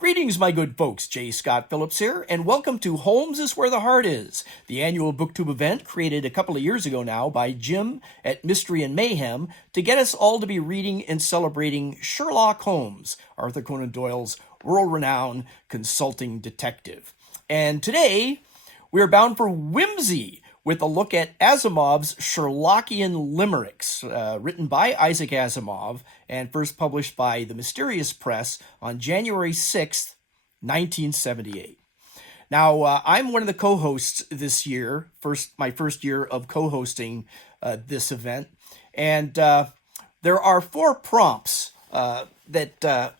Greetings, my good folks. J. Scott Phillips here, and welcome to Holmes is Where the Heart Is, the annual booktube event created a couple of years ago now by Jim at Mystery and Mayhem to get us all to be reading and celebrating Sherlock Holmes, Arthur Conan Doyle's world-renowned consulting detective. And today, we're bound for whimsy with a look at Asimov's Sherlockian Limericks, written by Isaac Asimov and first published by the Mysterious Press on January 6th, 1978. Now, I'm one of the co-hosts this year, my first year of co-hosting this event, and there are 4 prompts that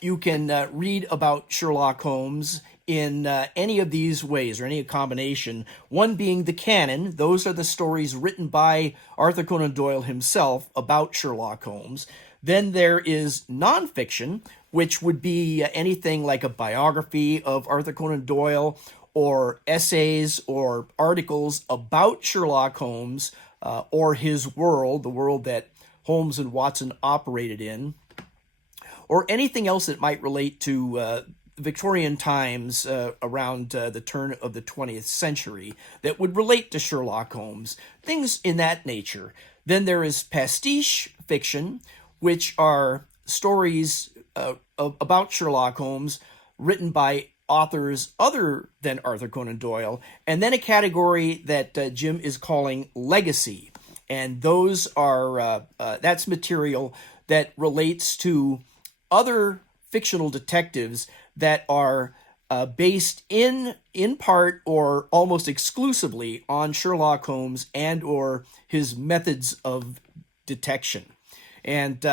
you can read about Sherlock Holmes in any of these ways, or any combination. One being the canon. Those are the stories written by Arthur Conan Doyle himself about Sherlock Holmes. Then there is nonfiction, which would be anything like a biography of Arthur Conan Doyle, or essays or articles about Sherlock Holmes, or his world, the world that Holmes and Watson operated in, or anything else that might relate to Victorian times around the turn of the 20th century that would relate to Sherlock Holmes, things in that nature. Then there is pastiche fiction, which are stories about Sherlock Holmes written by authors other than Arthur Conan Doyle, and then a category that Jim is calling legacy. And those are, that's material that relates to other fictional detectives that are based in part or almost exclusively on Sherlock Holmes and or his methods of detection. And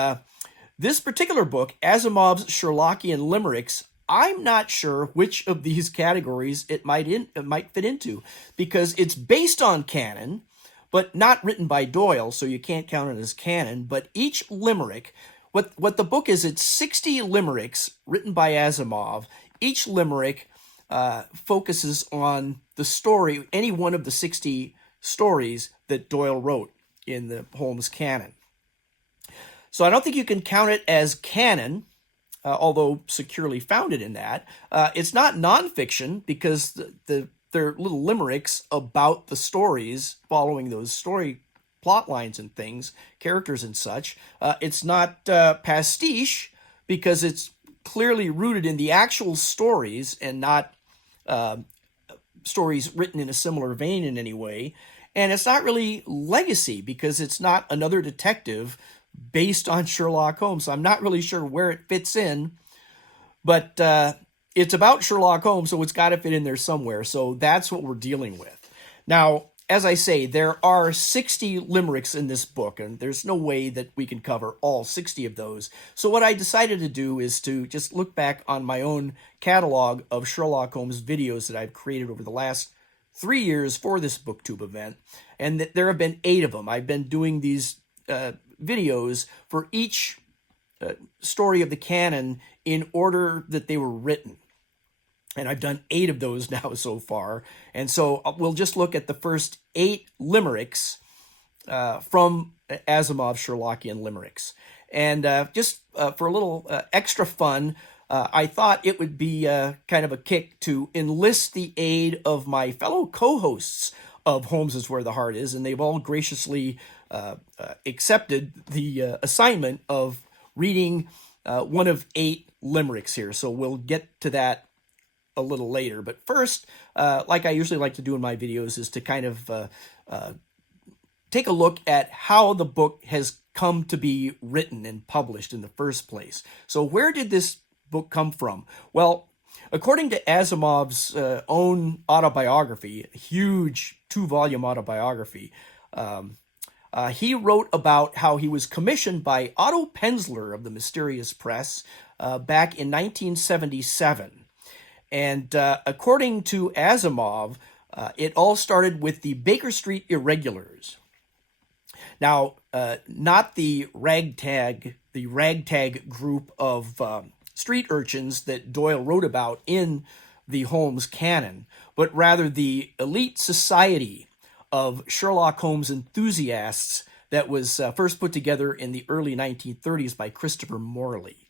this particular book, Asimov's Sherlockian Limericks, I'm not sure which of these categories it might fit into, because it's based on canon, but not written by Doyle, so you can't count it as canon. But each limerick, what the book is, it's 60 limericks written by Asimov. Each limerick focuses on the story, any one of the 60 stories that Doyle wrote in the Holmes canon. So I don't think you can count it as canon, although securely founded in that. It's not nonfiction, because they're little limericks about the stories, following those story plot lines and things, characters and such. It's not pastiche, because it's clearly rooted in the actual stories and not stories written in a similar vein in any way. And it's not really legacy, because it's not another detective based on Sherlock Holmes. So I'm not really sure where it fits in, but it's about Sherlock Holmes, so it's got to fit in there somewhere. So that's what we're dealing with. Now, as I say, there are 60 limericks in this book, and there's no way that we can cover all 60 of those. So what I decided to do is to just look back on my own catalog of Sherlock Holmes videos that I've created over the last 3 years for this booktube event, and there have been 8 of them. I've been doing these videos for each story of the canon in order that they were written. And I've done 8 of those now so far. And so we'll just look at the first 8 limericks from Asimov's Sherlockian Limericks. And just for a little extra fun, I thought it would be kind of a kick to enlist the aid of my fellow co-hosts of Holmes is Where the Heart Is, and they've all graciously accepted the assignment of reading one of 8 limericks here. So we'll get to that a little later. But first, like I usually like to do in my videos, is to kind of take a look at how the book has come to be written and published in the first place. So where did this book come from? Well, according to Asimov's own autobiography, a huge 2-volume autobiography, he wrote about how he was commissioned by Otto Penzler of the Mysterious Press back in 1977. And according to Asimov, it all started with the Baker Street Irregulars. Now, not the ragtag group of street urchins that Doyle wrote about in the Holmes canon, but rather the elite society of Sherlock Holmes enthusiasts that was first put together in the early 1930s by Christopher Morley.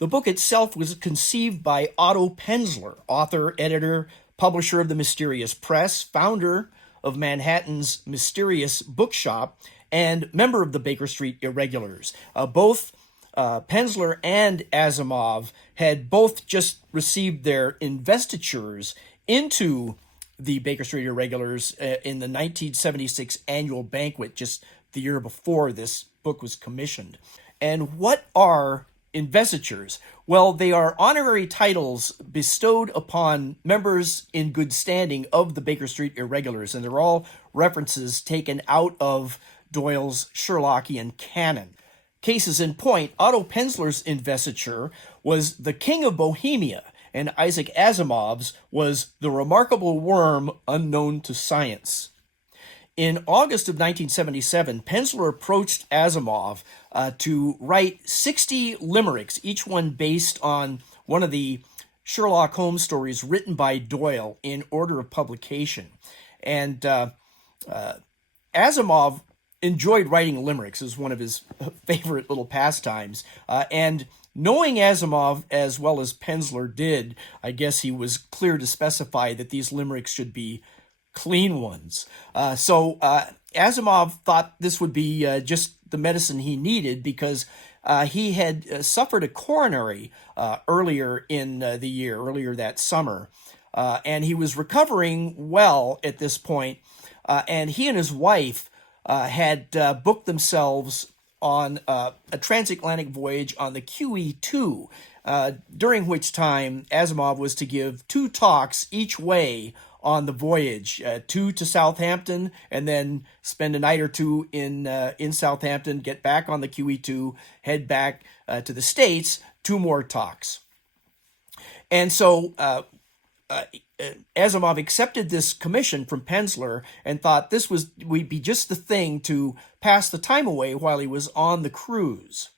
The book itself was conceived by Otto Penzler, author, editor, publisher of the Mysterious Press, founder of Manhattan's Mysterious Bookshop, and member of the Baker Street Irregulars. Both Penzler and Asimov had both just received their investitures into the Baker Street Irregulars in the 1976 annual banquet, just the year before this book was commissioned. And what are investitures? Well, they are honorary titles bestowed upon members in good standing of the Baker Street Irregulars, and they're all references taken out of Doyle's Sherlockian canon. Cases in point, Otto Penzler's investiture was The King of Bohemia, and Isaac Asimov's was The Remarkable Worm Unknown to Science. In August of 1977, Penzler approached Asimov to write 60 limericks, each one based on one of the Sherlock Holmes stories written by Doyle in order of publication. And Asimov enjoyed writing limericks as one of his favorite little pastimes. And knowing Asimov as well as Penzler did, I guess he was clear to specify that these limericks should be clean ones. So Asimov thought this would be just the medicine he needed because he had suffered a coronary earlier in the year, earlier that summer. And he was recovering well at this point. And he and his wife had booked themselves on a transatlantic voyage on the QE2, during which time Asimov was to give 2 talks each way on the voyage, 2 to Southampton, and then spend a night or 2 in Southampton, get back on the QE2, head back to the States, 2 more talks. And so Asimov accepted this commission from Penzler and thought this would be just the thing to pass the time away while he was on the cruise.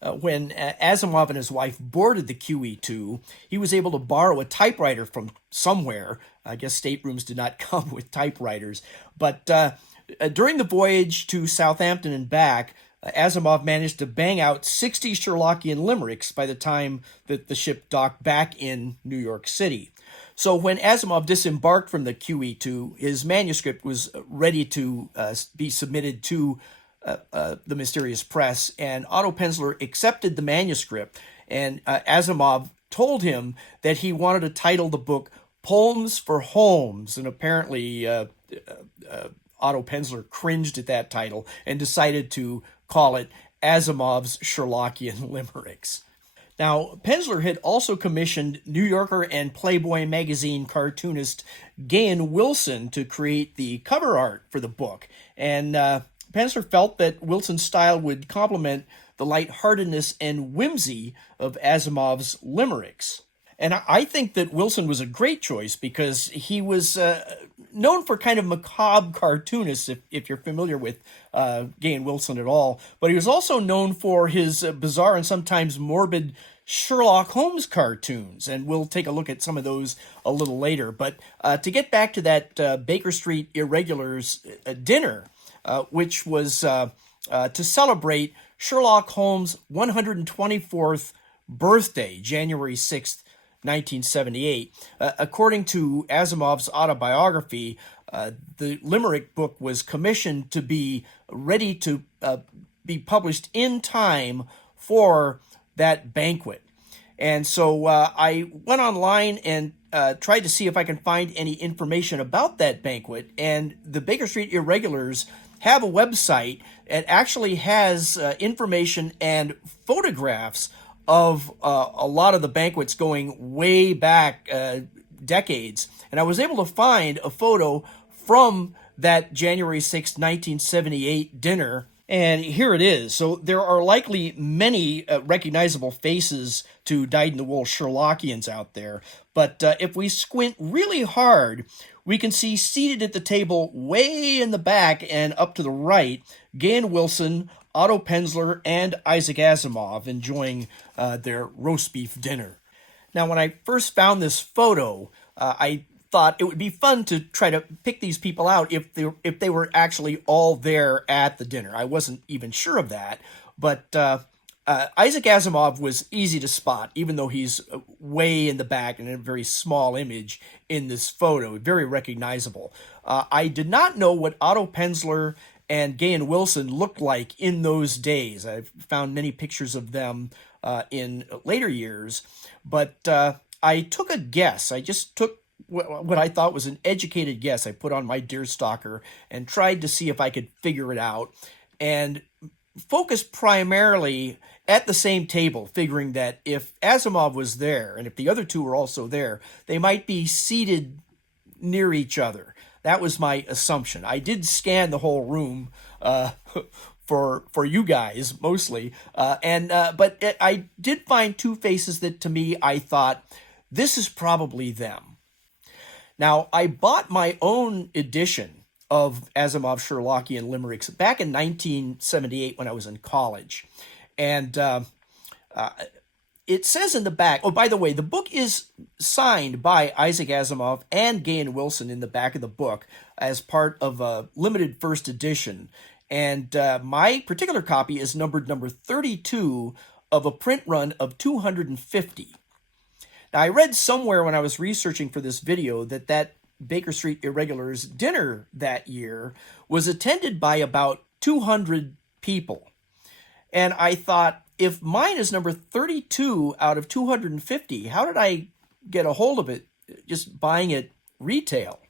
When Asimov and his wife boarded the QE2, he was able to borrow a typewriter from somewhere. I guess staterooms did not come with typewriters. But during the voyage to Southampton and back, Asimov managed to bang out 60 Sherlockian limericks by the time that the ship docked back in New York City. So when Asimov disembarked from the QE2, his manuscript was ready to be submitted to the Mysterious Press, and Otto Penzler accepted the manuscript, and Asimov told him that he wanted to title the book Poems for Holmes, and apparently Otto Penzler cringed at that title and decided to call it Asimov's Sherlockian Limericks. Now, Penzler had also commissioned New Yorker and Playboy magazine cartoonist Gahan Wilson to create the cover art for the book, and Penzler felt that Wilson's style would complement the lightheartedness and whimsy of Asimov's limericks. And I think that Wilson was a great choice because he was known for kind of macabre cartoonists, if you're familiar with Gahan Wilson at all. But he was also known for his bizarre and sometimes morbid Sherlock Holmes cartoons, and we'll take a look at some of those a little later. But to get back to that Baker Street Irregulars dinner, which was to celebrate Sherlock Holmes' 124th birthday, January 6th, 1978. According to Asimov's autobiography, the Limerick book was commissioned to be ready to be published in time for that banquet. And so I went online and tried to see if I can find any information about that banquet, and the Baker Street Irregulars have a website. It actually has information and photographs of a lot of the banquets going way back decades. And I was able to find a photo from that January 6, 1978 dinner. And here it is. So there are likely many recognizable faces to dyed-in-the-wool Sherlockians out there. But if we squint really hard, we can see seated at the table way in the back and up to the right, Gahan Wilson, Otto Penzler, and Isaac Asimov enjoying their roast beef dinner. Now, when I first found this photo, I thought it would be fun to try to pick these people out if they were actually all there at the dinner. I wasn't even sure of that, but Isaac Asimov was easy to spot, even though he's way in the back and in a very small image in this photo, very recognizable. I did not know what Otto Penzler and Gahan Wilson looked like in those days. I've found many pictures of them in later years, but I took a guess. I just took what I thought was an educated guess. I put on my deerstalker and tried to see if I could figure it out, and focused primarily at the same table, figuring that if Asimov was there and if the other two were also there, they might be seated near each other. That was my assumption. I did scan the whole room for you guys mostly, but I did find two faces that to me I thought this is probably them. Now, I bought my own edition of Asimov's Sherlockian Limericks back in 1978 when I was in college. And it says in the back, oh, by the way, the book is signed by Isaac Asimov and Gahan Wilson in the back of the book as part of a limited first edition. And my particular copy is numbered number 32 of a print run of 250. Now, I read somewhere when I was researching for this video that Baker Street Irregulars dinner that year was attended by about 200 people. And I thought, if mine is number 32 out of 250, how did I get a hold of it just buying it retail?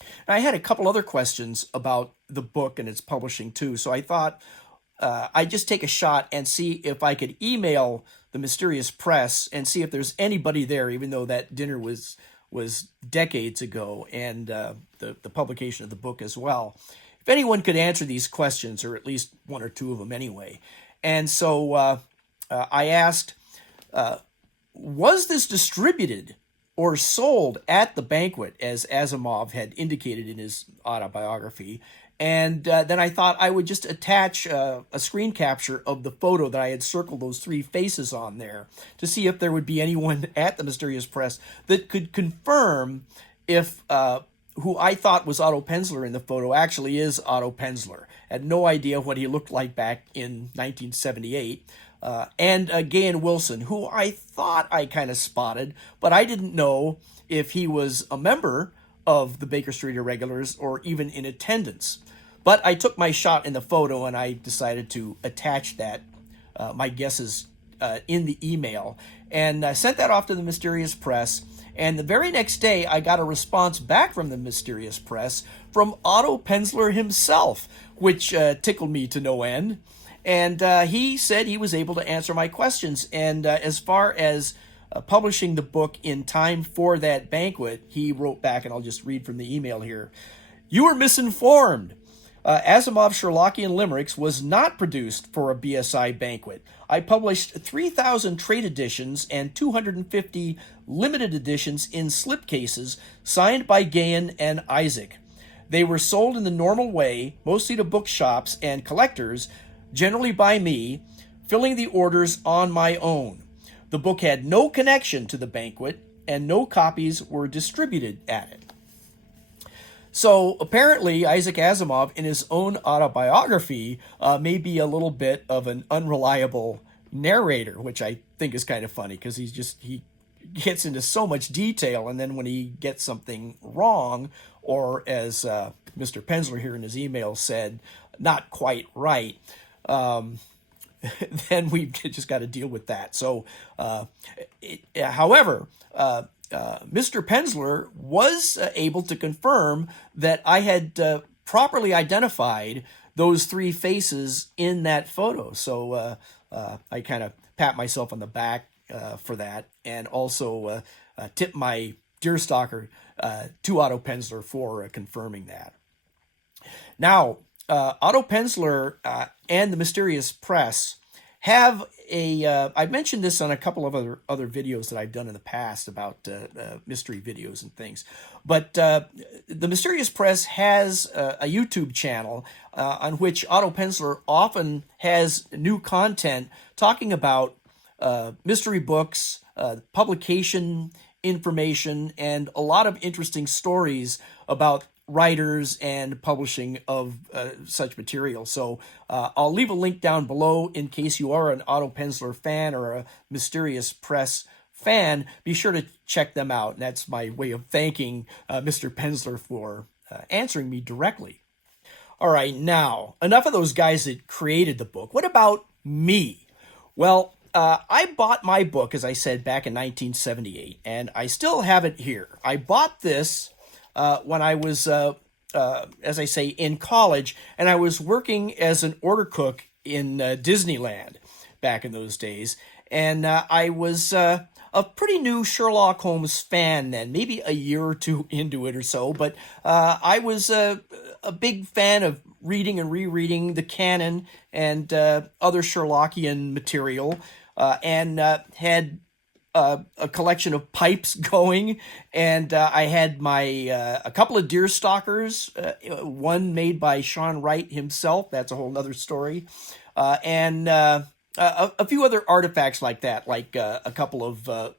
And I had a couple other questions about the book and its publishing too, so I thought I'd just take a shot and see if I could email the Mysterious Press and see if there's anybody there, even though that dinner was decades ago, and the publication of the book as well. If anyone could answer these questions, or at least one or two of them anyway. And so I asked, was this distributed or sold at the banquet, as Asimov had indicated in his autobiography? And then I thought I would just attach a screen capture of the photo that I had circled those three faces on there to see if there would be anyone at the Mysterious Press that could confirm if who I thought was Otto Penzler in the photo actually is Otto Penzler. I had no idea what he looked like back in 1978. And Gahan Wilson, who I thought I kind of spotted, but I didn't know if he was a member of the Baker Street Irregulars or even in attendance. But I took my shot in the photo, and I decided to attach that, my guesses, in the email, and sent that off to the Mysterious Press. And the very next day, I got a response back from the Mysterious Press from Otto Penzler himself, which tickled me to no end. And he said he was able to answer my questions. And as far as publishing the book in time for that banquet, he wrote back, and I'll just read from the email here. You were misinformed. Asimov's Sherlockian Limericks was not produced for a BSI banquet. I published 3,000 trade editions and 250 limited editions in slipcases signed by Gahan and Isaac. They were sold in the normal way, mostly to bookshops and collectors, generally by me, filling the orders on my own. The book had no connection to the banquet, and no copies were distributed at it. So apparently Isaac Asimov, in his own autobiography, may be a little bit of an unreliable narrator, which I think is kind of funny because he gets into so much detail, and then when he gets something wrong, or as Mr. Penzler here in his email said, not quite right, then we've just got to deal with that. So, however, Mr. Penzler was able to confirm that I had properly identified those three faces in that photo. So I kind of pat myself on the back for that, and also tip my deerstalker to Otto Penzler for confirming that. Now, Otto Penzler and the Mysterious Press have I've mentioned this on a couple of other videos that I've done in the past about mystery videos and things. But the Mysterious Press has a YouTube channel on which Otto Penzler often has new content talking about mystery books, publication information, and a lot of interesting stories about writers and publishing of such material. So I'll leave a link down below in case you are an Otto Penzler fan or a Mysterious Press fan. Be sure to check them out. And that's my way of thanking Mr. Penzler for answering me directly. All right, now, enough of those guys that created the book. What about me? Well, I bought my book, as I said, back in 1978, and I still have it here. I bought this when I was, as I say, in college, and I was working as an order cook in Disneyland back in those days. And I was a pretty new Sherlock Holmes fan then, maybe a year or two into it or so. But I was a big fan of reading and rereading the canon and other Sherlockian material, and had a collection of pipes going, and I had my a couple of deer stalkers, one made by Shawn himself. That's a whole other story, and a few other artifacts like that, like a couple of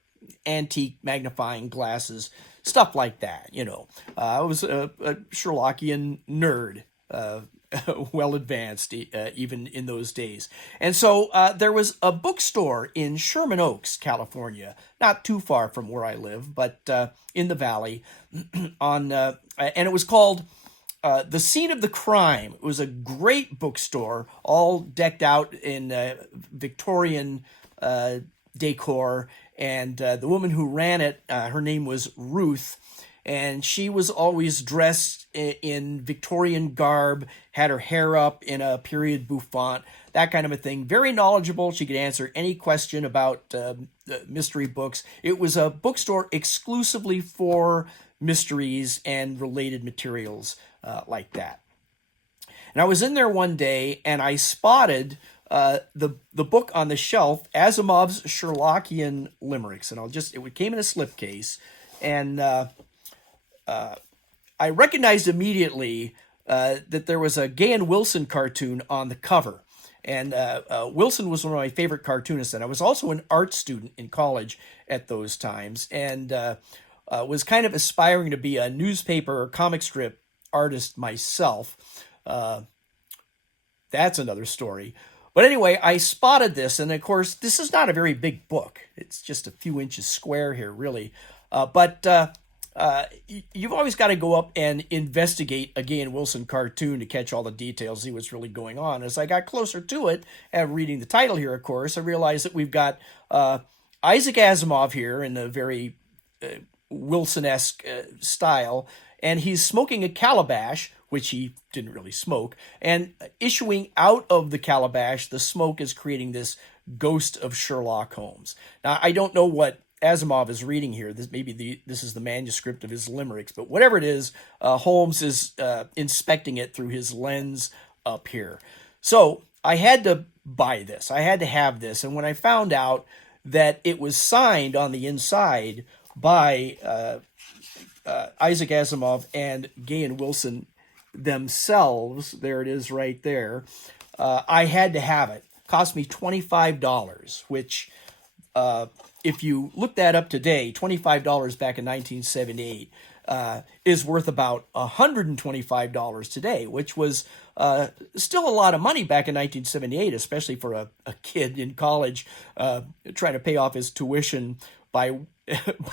antique magnifying glasses, stuff like that. I was a Sherlockian nerd. Well advanced, even in those days. And so there was a bookstore in Sherman Oaks, California, not too far from where I live, but in the valley, and it was called The Scene of the Crime. It was a great bookstore, all decked out in Victorian decor, and the woman who ran it, her name was Ruth, and she was always dressed in Victorian garb, had her hair up in a period bouffant, that kind of a thing. Very knowledgeable. She could answer any question about mystery books. It was a bookstore exclusively for mysteries and related materials like that. And I was in there one day, and I spotted the book on the shelf, Asimov's Sherlockian Limericks. And it came in a slipcase, and I recognized immediately that there was a Gahan Wilson cartoon on the cover. And Wilson was one of my favorite cartoonists, and I was also an art student in college at those times, and was kind of aspiring to be a newspaper or comic strip artist myself. That's another story. But anyway, I spotted this, and of course, this is not a very big book. It's just a few inches square here, really. But you've always got to go up and investigate a Gahan Wilson cartoon to catch all the details, see what's really going on. As I got closer to it, and reading the title here, of course, I realized that we've got Isaac Asimov here in a very Wilson-esque style, and he's smoking a calabash, which he didn't really smoke, and issuing out of the calabash, the smoke is creating this ghost of Sherlock Holmes. Now, I don't know what Asimov is reading here. This is the manuscript of his limericks, but whatever it is, Holmes is inspecting it through his lens up here. So I had to buy this. I had to have this, and when I found out that it was signed on the inside by Isaac Asimov and Gahan Wilson themselves, there it is right there, I had to have it. Cost me $25, which if you look that up today, $25 back in 1978 is worth about $125 today, which was still a lot of money back in 1978, especially for a kid in college trying to pay off his tuition by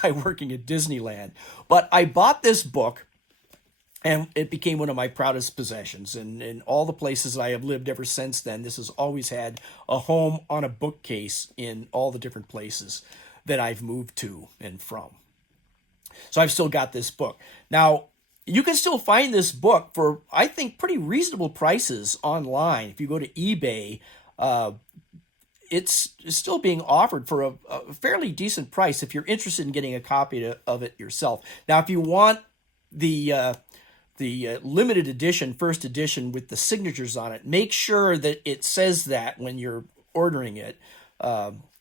working at Disneyland. But I bought this book, and it became one of my proudest possessions. And in all the places I have lived ever since then, this has always had a home on a bookcase in all the different places that I've moved to and from. So I've still got this book. Now, you can still find this book for, I think, pretty reasonable prices online. If you go to eBay, it's still being offered for a fairly decent price if you're interested in getting a copy of it yourself. Now, if you want the limited edition, first edition with the signatures on it, make sure that it says that when you're ordering it,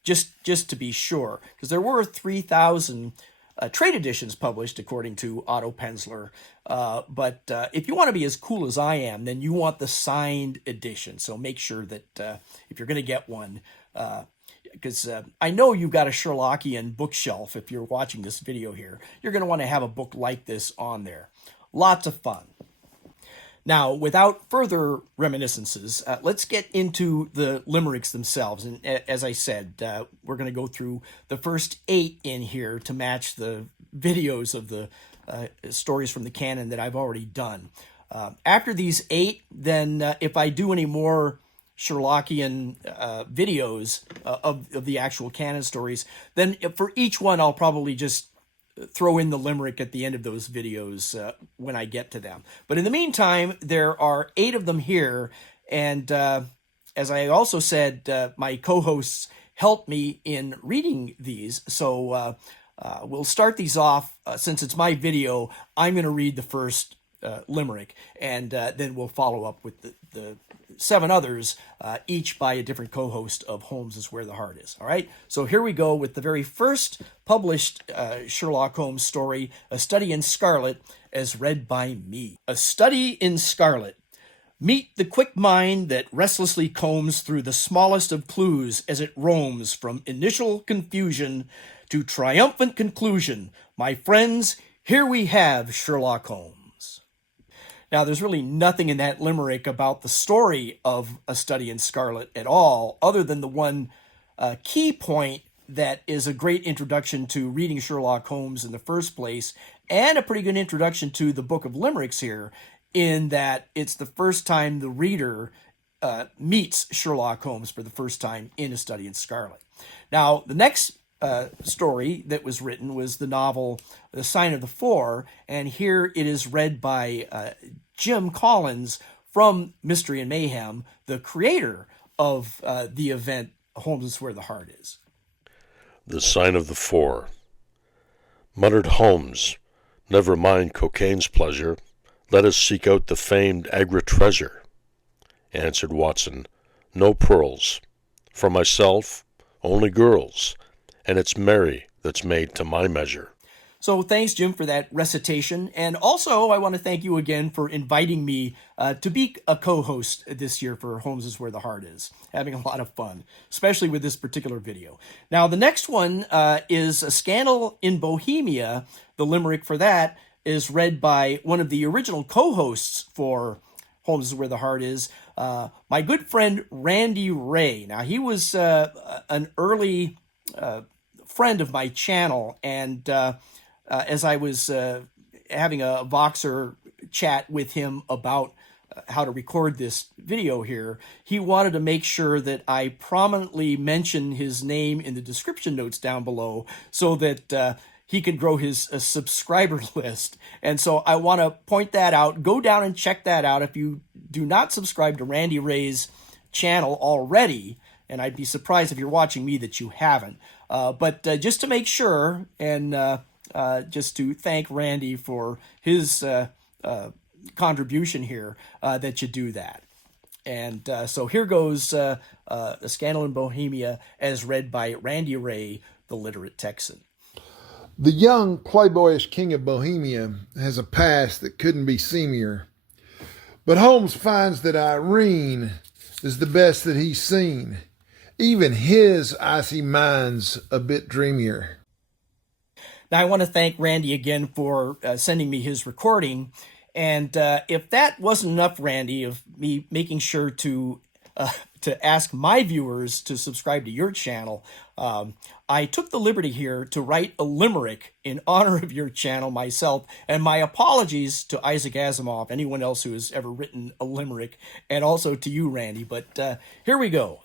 just to be sure, because there were 3,000 trade editions published according to Otto Penzler. But if you want to be as cool as I am, then you want the signed edition. So make sure that if you're going to get one, because I know you've got a Sherlockian bookshelf. If you're watching this video here, you're going to want to have a book like this on there. Lots of fun. Now, without further reminiscences, let's get into the limericks themselves. And as I said, we're going to go through the first 8 in here to match the videos of the stories from the canon that I've already done. After these 8, then if I do any more Sherlockian videos of the actual canon stories, then for each one I'll probably just throw in the limerick at the end of those videos when I get to them. But in the meantime, there are 8 of them here, and as I also said, my co-hosts helped me in reading these, so we'll start these off. Since it's my video, I'm going to read the first limerick, and then we'll follow up with the 7 others, each by a different co-host of Holmes is Where the Heart Is. All right, so here we go with the very first published Sherlock Holmes story, A Study in Scarlet, as read by me. A Study in Scarlet. Meet the quick mind that restlessly combs through the smallest of clues as it roams from initial confusion to triumphant conclusion. My friends, here we have Sherlock Holmes. Now, there's really nothing in that limerick about the story of A Study in Scarlet at all, other than the one key point that is a great introduction to reading Sherlock Holmes in the first place, and a pretty good introduction to the Book of Limericks here, in that it's the first time the reader meets Sherlock Holmes for the first time in A Study in Scarlet. Now, the next story that was written was the novel The Sign of the Four, and here it is read by Jim Collins from Mystery and Mayhem, the creator of the event Holmes is Where the Heart Is. The Sign of the Four. Muttered Holmes, never mind cocaine's pleasure, let us seek out the famed Agra treasure. Answered Watson, no pearls, for myself only girls, and it's Mary that's made to my measure. So thanks, Jim, for that recitation. And also, I want to thank you again for inviting me to be a co-host this year for Holmes is Where the Heart Is. Having a lot of fun, especially with this particular video. Now, the next one is A Scandal in Bohemia. The limerick for that is read by one of the original co-hosts for Holmes is Where the Heart Is, my good friend Randy Ray. Now, he was an early friend of my channel, and as I was having a Voxer chat with him about how to record this video here, he wanted to make sure that I prominently mention his name in the description notes down below so that he could grow his subscriber list. And so I want to point that out. Go down and check that out if you do not subscribe to Randy Ray's channel already, and I'd be surprised if you're watching me that you haven't. But just to make sure, and just to thank Randy for his contribution here, that you do that. And so here goes A Scandal in Bohemia as read by Randy Ray, the literate Texan. The young playboyish king of Bohemia has a past that couldn't be seamier. But Holmes finds that Irene is the best that he's seen. Even his icy mind's a bit dreamier. Now, I want to thank Randy again for sending me his recording. And if that wasn't enough, Randy, of me making sure to ask my viewers to subscribe to your channel, I took the liberty here to write a limerick in honor of your channel myself, and my apologies to Isaac Asimov, anyone else who has ever written a limerick, and also to you, Randy. But here we go.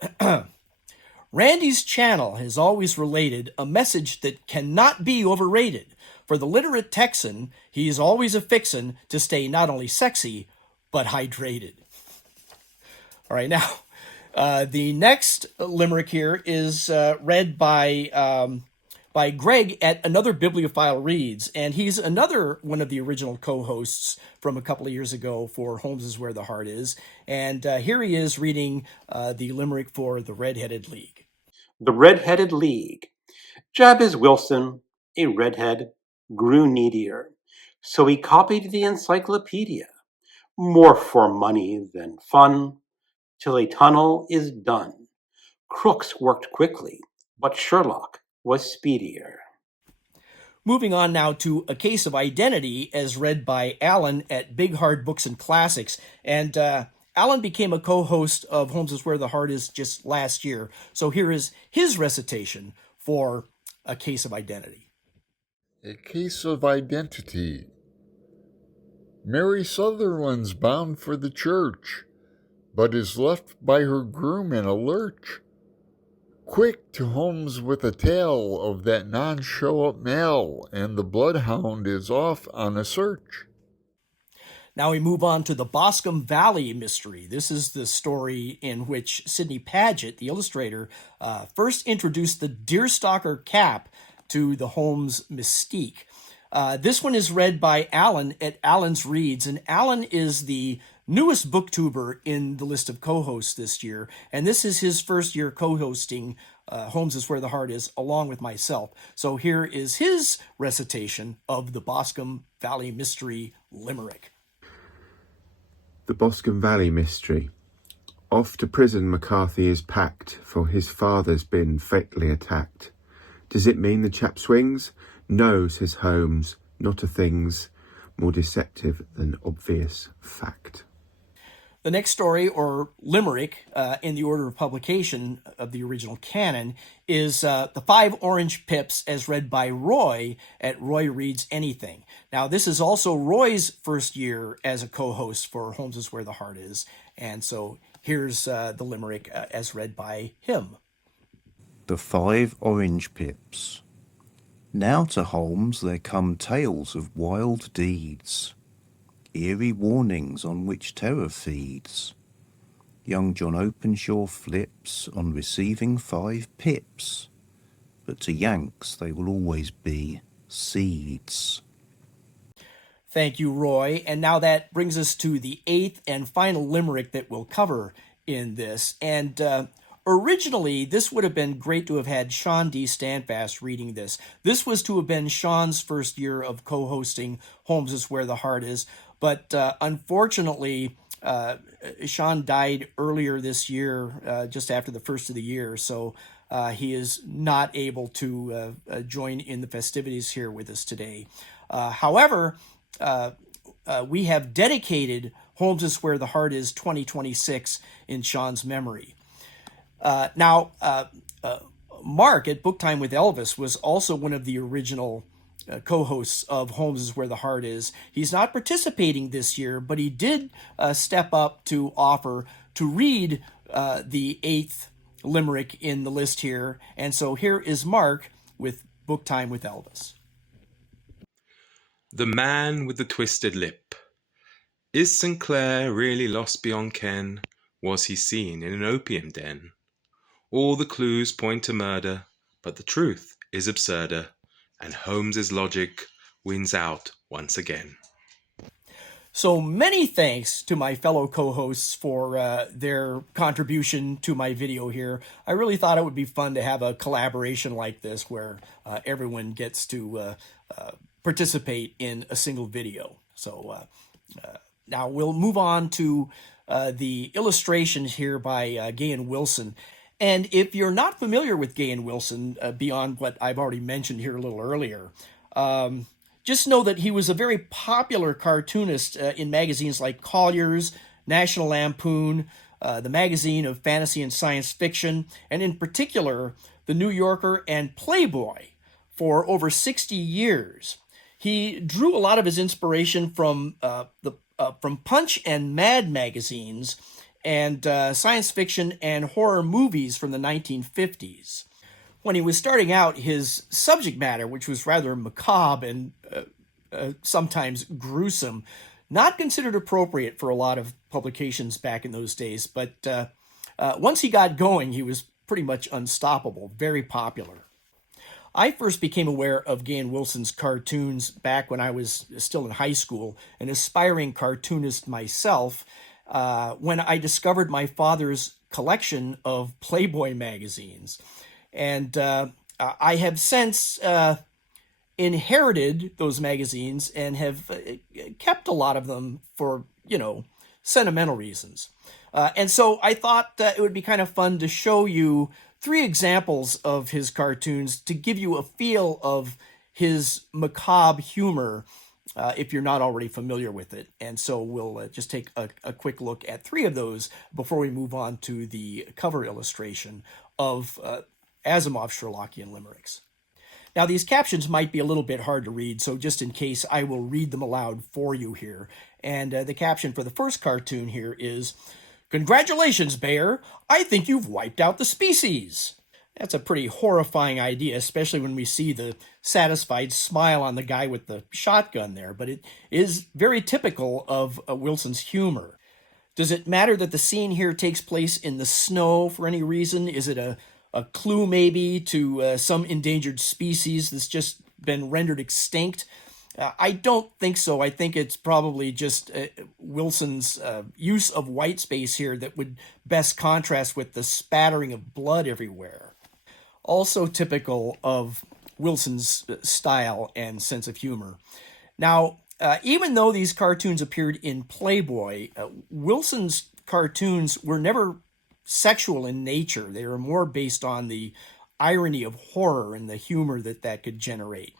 Randy's channel has always related a message that cannot be overrated. For the literate Texan, he is always a fixin' to stay not only sexy, but hydrated. All right, now, the next limerick here is read by Greg at Another Bibliophile Reads, and he's another one of the original co-hosts from a couple of years ago for Holmes is Where the Heart Is, and here he is reading the limerick for The Red-Headed League. The Red-Headed League. Jabez Wilson, a redhead, grew needier, so he copied the encyclopedia, more for money than fun, till a tunnel is done. Crooks worked quickly, but Sherlock was speedier. Moving on now to A Case of Identity, as read by Alan at Big Hard Books and Classics. And Alan became a co-host of Holmes is Where the Heart Is just last year. So here is his recitation for A Case of Identity. A Case of Identity. Mary Sutherland's bound for the church, but is left by her groom in a lurch. Quick to Holmes with a tale of that non-show-up mail, and the bloodhound is off on a search. Now we move on to the Boscombe Valley mystery. This is the story in which Sidney Paget, the illustrator, first introduced the deerstalker cap to the Holmes mystique. This one is read by Alan at Alan's Reads, and Alan is the newest booktuber in the list of co-hosts this year, and this is his first year co-hosting Holmes is Where the Heart Is, along with myself. So here is his recitation of the Boscombe Valley Mystery Limerick. The Boscombe Valley Mystery. Off to prison McCarthy is packed, for his father's been fatally attacked. Does it mean the chap swings? No, says Holmes, not a thing's more deceptive than obvious fact. The next story, or limerick, in the order of publication of the original canon, is The Five Orange Pips, as read by Roy at Roy Reads Anything. Now, this is also Roy's first year as a co-host for Holmes is Where the Heart Is, and so here's the limerick as read by him. The Five Orange Pips. Now to Holmes there come tales of wild deeds, eerie warnings on which terror feeds. Young John Openshaw flips on receiving 5 pips, but to Yanks they will always be seeds. Thank you, Roy. And now that brings us to the 8th and final limerick that we'll cover in this. And originally, this would have been great to have had Shawn D. Standfast reading this. This was to have been Shawn's first year of co-hosting Holmes is Where the Heart Is. But unfortunately, Shawn died earlier this year, just after the first of the year. So he is not able to join in the festivities here with us today. However, we have dedicated Holmes is Where the Heart Is 2026 in Shawn's memory. Now, Mark at Book Time with Elvis was also one of the original co-hosts of Holmes is Where the Heart Is. He's not participating this year, but he did step up to offer to read the 8th limerick in the list here. And so here is Mark with Book Time with Elvis. The Man with the Twisted Lip. Is Sinclair really lost beyond ken? Was he seen in an opium den? All the clues point to murder, but the truth is absurder, and Holmes's logic wins out once again. So many thanks to my fellow co-hosts for their contribution to my video here. I really thought it would be fun to have a collaboration like this where everyone gets to participate in a single video. So now we'll move on to the illustrations here by Gahan Wilson. And if you're not familiar with Gahan Wilson, beyond what I've already mentioned here a little earlier, just know that he was a very popular cartoonist in magazines like Collier's, National Lampoon, the Magazine of Fantasy and Science Fiction, and in particular, The New Yorker and Playboy for over 60 years. He drew a lot of his inspiration from Punch and Mad magazines, and science fiction and horror movies from the 1950s. When he was starting out, his subject matter, which was rather macabre and sometimes gruesome, not considered appropriate for a lot of publications back in those days, but once he got going, he was pretty much unstoppable, very popular. I first became aware of Gahan Wilson's cartoons back when I was still in high school, an aspiring cartoonist myself, when I discovered my father's collection of Playboy magazines. And I have since inherited those magazines and have kept a lot of them for, sentimental reasons. And so I thought it would be kind of fun to show you 3 examples of his cartoons to give you a feel of his macabre humor if you're not already familiar with it. And so we'll just take a quick look at 3 of those before we move on to the cover illustration of Asimov's Sherlockian Limericks. Now, these captions might be a little bit hard to read, so just in case, I will read them aloud for you here. And the caption for the first cartoon here is, "Congratulations, Bear! I think you've wiped out the species." That's a pretty horrifying idea, especially when we see the satisfied smile on the guy with the shotgun there, but it is very typical of Wilson's humor. Does it matter that the scene here takes place in the snow for any reason? Is it a clue maybe to some endangered species that's just been rendered extinct? I don't think so. I think it's probably just Wilson's use of white space here that would best contrast with the spattering of blood everywhere. Also typical of Wilson's style and sense of humor. Now, even though these cartoons appeared in Playboy, Wilson's cartoons were never sexual in nature. They were more based on the irony of horror and the humor that could generate.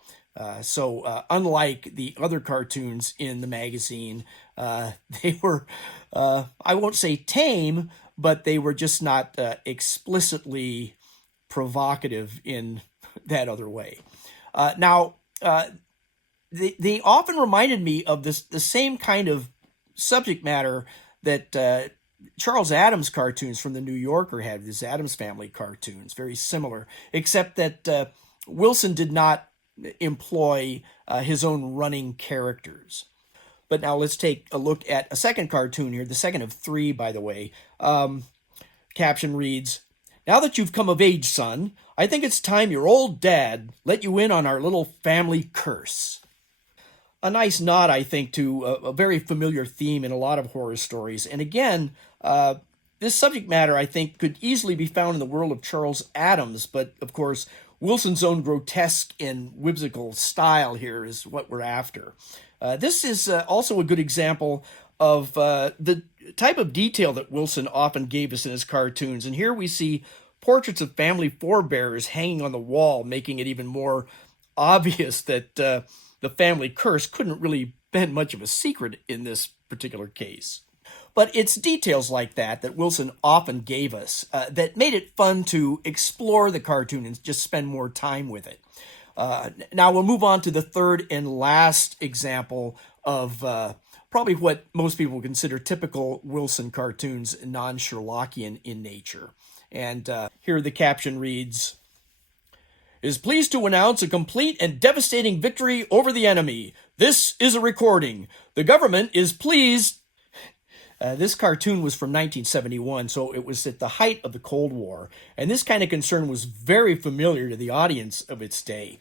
So unlike the other cartoons in the magazine, they were, I won't say tame, but they were just not explicitly provocative in that other way. Now, they often reminded me of the same kind of subject matter that Charles Addams cartoons from the New Yorker had, his Addams Family cartoons, very similar, except that Wilson did not employ his own running characters. But now let's take a look at a second cartoon here, the second of 3, by the way. Caption reads, "Now that you've come of age, son, I think it's time your old dad let you in on our little family curse." A nice nod, I think, to a very familiar theme in a lot of horror stories. And again, this subject matter, I think, could easily be found in the world of Charles Addams, but of course, Wilson's own grotesque and whimsical style here is what we're after. This is also a good example of the type of detail that Wilson often gave us in his cartoons. And here we see portraits of family forebears hanging on the wall, making it even more obvious that the family curse couldn't really been much of a secret in this particular case. But it's details like that Wilson often gave us that made it fun to explore the cartoon and just spend more time with it. Now we'll move on to the third and last example of probably what most people consider typical Wilson cartoons, non-Sherlockian in nature. And here the caption reads, "Is pleased to announce a complete and devastating victory over the enemy. This is a recording. The government is pleased." This cartoon was from 1971, so it was at the height of the Cold War, and this kind of concern was very familiar to the audience of its day.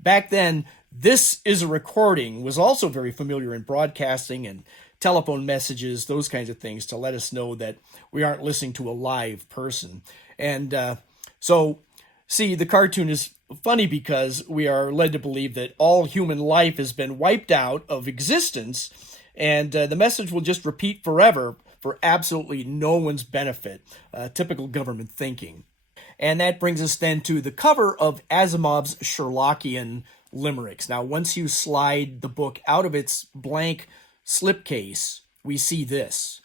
Back then, "This is a recording" was also very familiar in broadcasting and telephone messages, those kinds of things, to let us know that we aren't listening to a live person. And so, see, the cartoon is funny because we are led to believe that all human life has been wiped out of existence, and the message will just repeat forever for absolutely no one's benefit. Typical government thinking. And that brings us then to the cover of Asimov's Sherlockian Limericks. Now, once you slide the book out of its blank slipcase, we see this.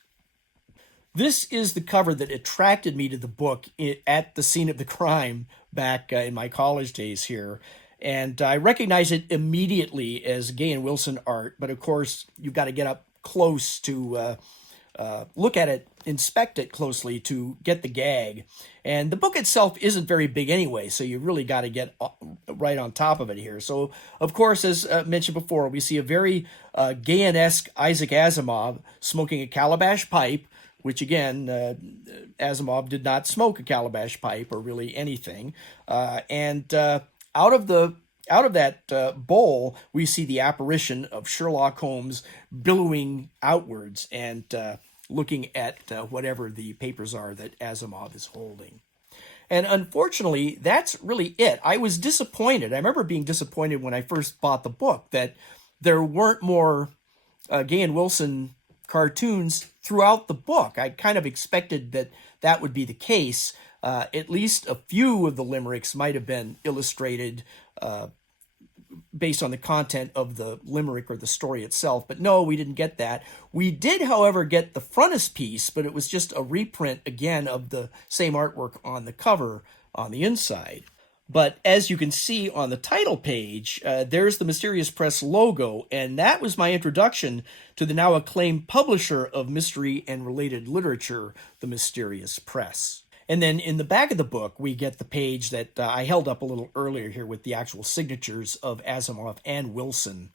This is the cover that attracted me to the book at the scene of the crime back in my college days here. And I recognize it immediately as Gahan Wilson art, but of course, you've got to get up close to look at it, inspect it closely to get the gag. And the book itself isn't very big anyway, so you really got to get right on top of it here. So, of course, as mentioned before, we see a very Gahan-esque Isaac Asimov smoking a calabash pipe, which again, Asimov did not smoke a calabash pipe or really anything. And out of that bowl, we see the apparition of Sherlock Holmes billowing outwards and looking at whatever the papers are that Asimov is holding. And unfortunately, that's really it. I was disappointed. I remember being disappointed when I first bought the book that there weren't more Gahan Wilson cartoons throughout the book. I kind of expected that would be the case. At least a few of the limericks might have been illustrated based on the content of the limerick or the story itself. But no, we didn't get that. We did, however, get the frontispiece, but it was just a reprint, again, of the same artwork on the cover on the inside. But as you can see on the title page, there's the Mysterious Press logo, and that was my introduction to the now acclaimed publisher of mystery and related literature, the Mysterious Press. And then in the back of the book, we get the page that I held up a little earlier here with the actual signatures of Asimov and Wilson,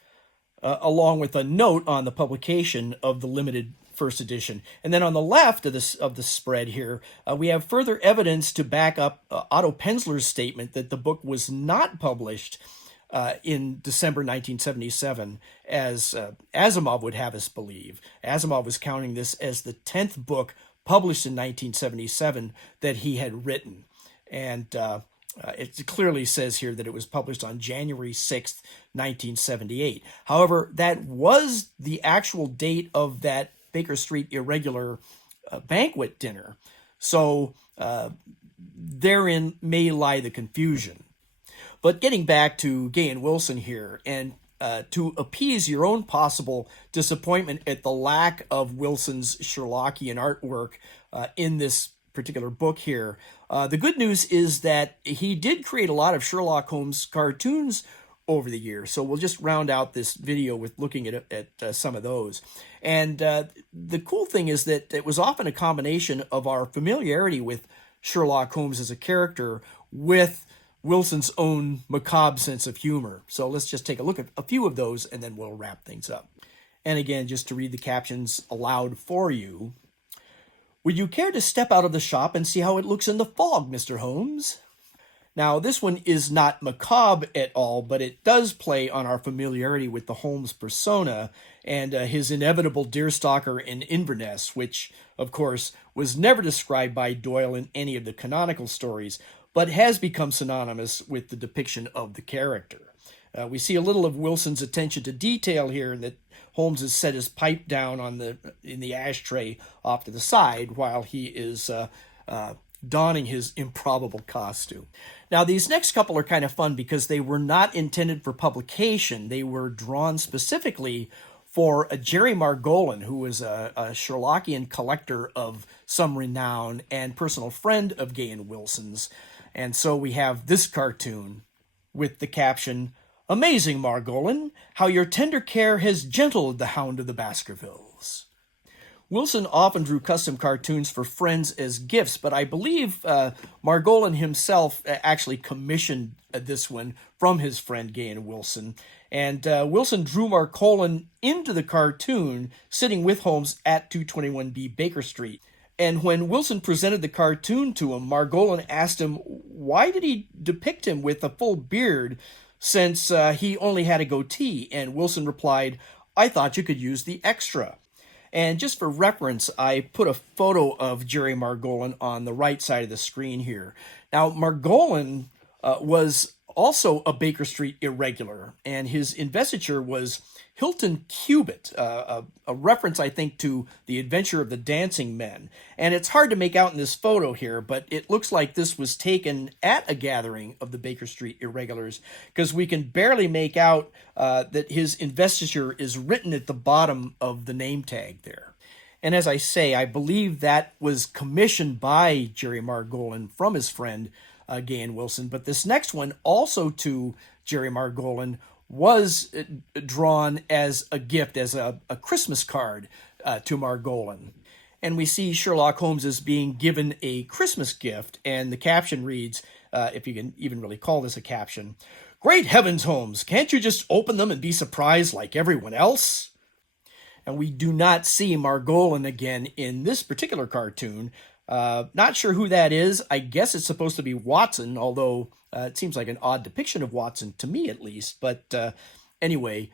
along with a note on the publication of the limited first edition. And then on the left of the spread here, we have further evidence to back up Otto Penzler's statement that the book was not published in December 1977, as Asimov would have us believe. Asimov was counting this as the 10th book published in 1977 that he had written. And it clearly says here that it was published on January 6th, 1978. However, that was the actual date of that Baker Street Irregular banquet dinner. So therein may lie the confusion. But getting back to Gahan Wilson here, and to appease your own possible disappointment at the lack of Wilson's Sherlockian artwork in this particular book here, the good news is that he did create a lot of Sherlock Holmes cartoons over the years. So we'll just round out this video with looking at some of those. And the cool thing is that it was often a combination of our familiarity with Sherlock Holmes as a character with Wilson's own macabre sense of humor. So let's just take a look at a few of those and then we'll wrap things up. And again, just to read the captions aloud for you. Would you care to step out of the shop and see how it looks in the fog, Mr. Holmes? Now, this one is not macabre at all, but it does play on our familiarity with the Holmes persona and his inevitable deerstalker in Inverness, which, of course, was never described by Doyle in any of the canonical stories, but has become synonymous with the depiction of the character. We see a little of Wilson's attention to detail here in that Holmes has set his pipe down in the ashtray off to the side while he is donning his improbable costume. Now, these next couple are kind of fun because they were not intended for publication. They were drawn specifically for a Jerry Margolin, who was a Sherlockian collector of some renown and personal friend of Gahan Wilson's. And so we have this cartoon with the caption, "Amazing, Margolin, how your tender care has gentled the Hound of the Baskervilles." Wilson often drew custom cartoons for friends as gifts, but I believe Margolin himself actually commissioned this one from his friend Gahan Wilson. And Wilson drew Margolin into the cartoon sitting with Holmes at 221B Baker Street. And when Wilson presented the cartoon to him, Margolin asked him why did he depict him with a full beard since he only had a goatee. And Wilson replied, "I thought you could use the extra." And just for reference, I put a photo of Jerry Margolin on the right side of the screen here. Now, Margolin was also a Baker Street irregular, and his investiture was Hilton Cubit, a reference, I think, to The Adventure of the Dancing Men. And it's hard to make out in this photo here, but it looks like this was taken at a gathering of the Baker Street irregulars, because we can barely make out that his investiture is written at the bottom of the name tag there. And as I say, I believe that was commissioned by Jerry Margolin from his friend Gahan Wilson. But this next one, also to Jerry Margolin, was drawn as a gift, as a Christmas card to Margolin. And we see Sherlock Holmes as being given a Christmas gift, and the caption reads, if you can even really call this a caption, "Great heavens, Holmes, can't you just open them and be surprised like everyone else?" And we do not see Margolin again in this particular cartoon. Not sure who that is. I guess it's supposed to be Watson, although it seems like an odd depiction of Watson to me, at least. But anyway,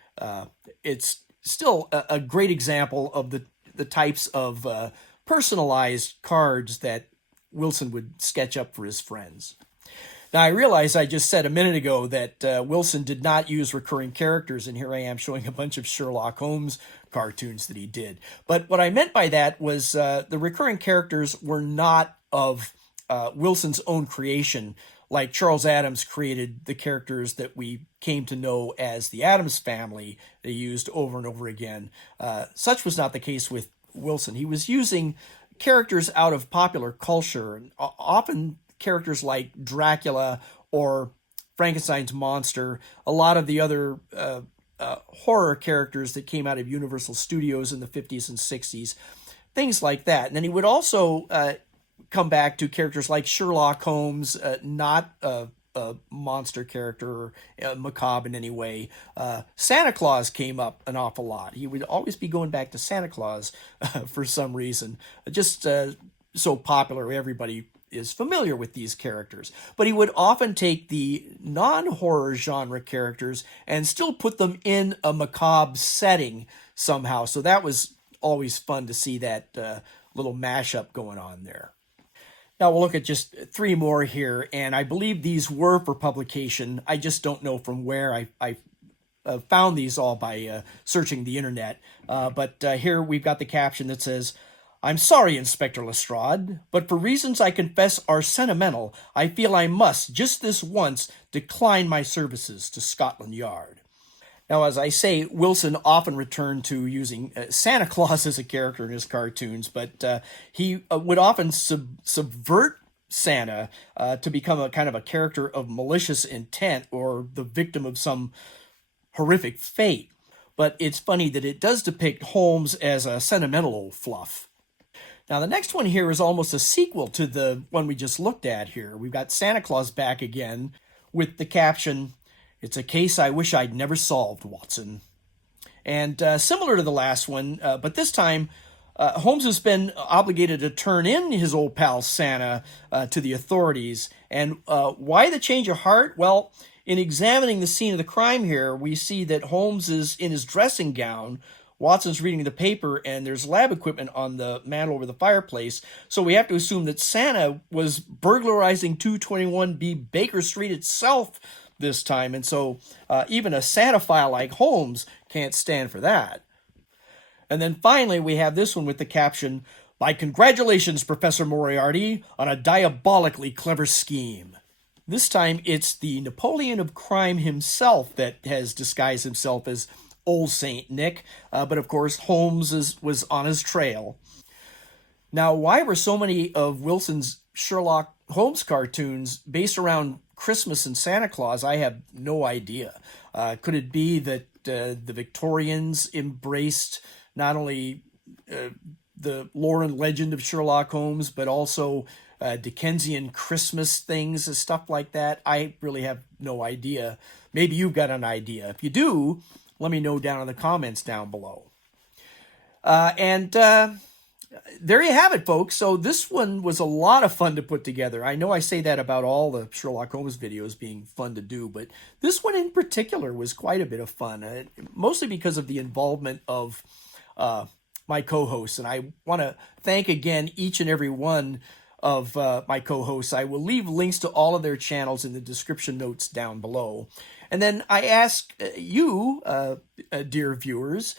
it's still a great example of the types of personalized cards that Wilson would sketch up for his friends. Now, I realize I just said a minute ago that Wilson did not use recurring characters, and here I am showing a bunch of Sherlock Holmes cartoons that he did. But what I meant by that was the recurring characters were not of Wilson's own creation, like Charles Addams created the characters that we came to know as the Addams Family, they used over and over again. Such was not the case with Wilson. He was using characters out of popular culture, and often characters like Dracula or Frankenstein's monster, a lot of the other horror characters that came out of Universal Studios in the 50s and 60s, things like that. And then he would also come back to characters like Sherlock Holmes, not a monster character or macabre in any way. Santa Claus came up an awful lot. He would always be going back to Santa Claus for some reason. Just so popular, everybody is familiar with these characters. But he would often take the non-horror genre characters and still put them in a macabre setting somehow. So that was always fun to see that little mashup going on there. Now we'll look at just 3 more here, and I believe these were for publication. I just don't know from where. I found these all by searching the internet. But here we've got the caption that says, "I'm sorry, Inspector Lestrade, but for reasons I confess are sentimental, I feel I must, just this once, decline my services to Scotland Yard." Now, as I say, Wilson often returned to using Santa Claus as a character in his cartoons, but he would often subvert Santa to become a kind of a character of malicious intent or the victim of some horrific fate. But it's funny that it does depict Holmes as a sentimental old fluff. Now, the next one here is almost a sequel to the one we just looked at here. We've got Santa Claus back again with the caption, "It's a case I wish I'd never solved, Watson." And similar to the last one, but this time, Holmes has been obligated to turn in his old pal Santa to the authorities. And why the change of heart? Well, in examining the scene of the crime here, we see that Holmes is in his dressing gown. Watson's reading the paper, and there's lab equipment on the mantel over the fireplace. So we have to assume that Santa was burglarizing 221B Baker Street itself this time. And so even a Santa-phile like Holmes can't stand for that. And then finally, we have this one with the caption, "My congratulations, Professor Moriarty, on a diabolically clever scheme." This time, it's the Napoleon of crime himself that has disguised himself as Old Saint Nick, but of course Holmes was on his trail. Now, why were so many of Wilson's Sherlock Holmes cartoons based around Christmas and Santa Claus? I have no idea. Could it be that the Victorians embraced not only the lore and legend of Sherlock Holmes, but also Dickensian Christmas things and stuff like that? I really have no idea. Maybe you've got an idea. If you do, let me know down in the comments down below. There you have it, folks. So this one was a lot of fun to put together. I know I say that about all the Sherlock Holmes videos being fun to do, but this one in particular was quite a bit of fun, mostly because of the involvement of my co-hosts. And I want to thank again each and every one of my co-hosts. I will leave links to all of their channels in the description notes down below. And then I ask you, dear viewers,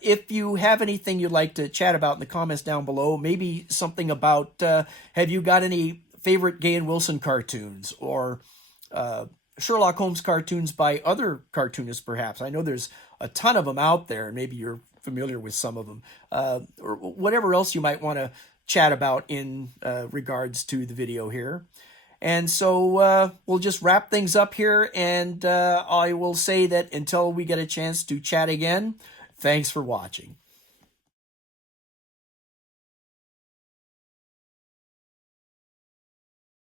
if you have anything you'd like to chat about in the comments down below, maybe something about, have you got any favorite Gahan Wilson cartoons or Sherlock Holmes cartoons by other cartoonists, perhaps? I know there's a ton of them out there, and maybe you're familiar with some of them, or whatever else you might want to chat about in regards to the video here. And so we'll just wrap things up here, and I will say that until we get a chance to chat again, thanks for watching.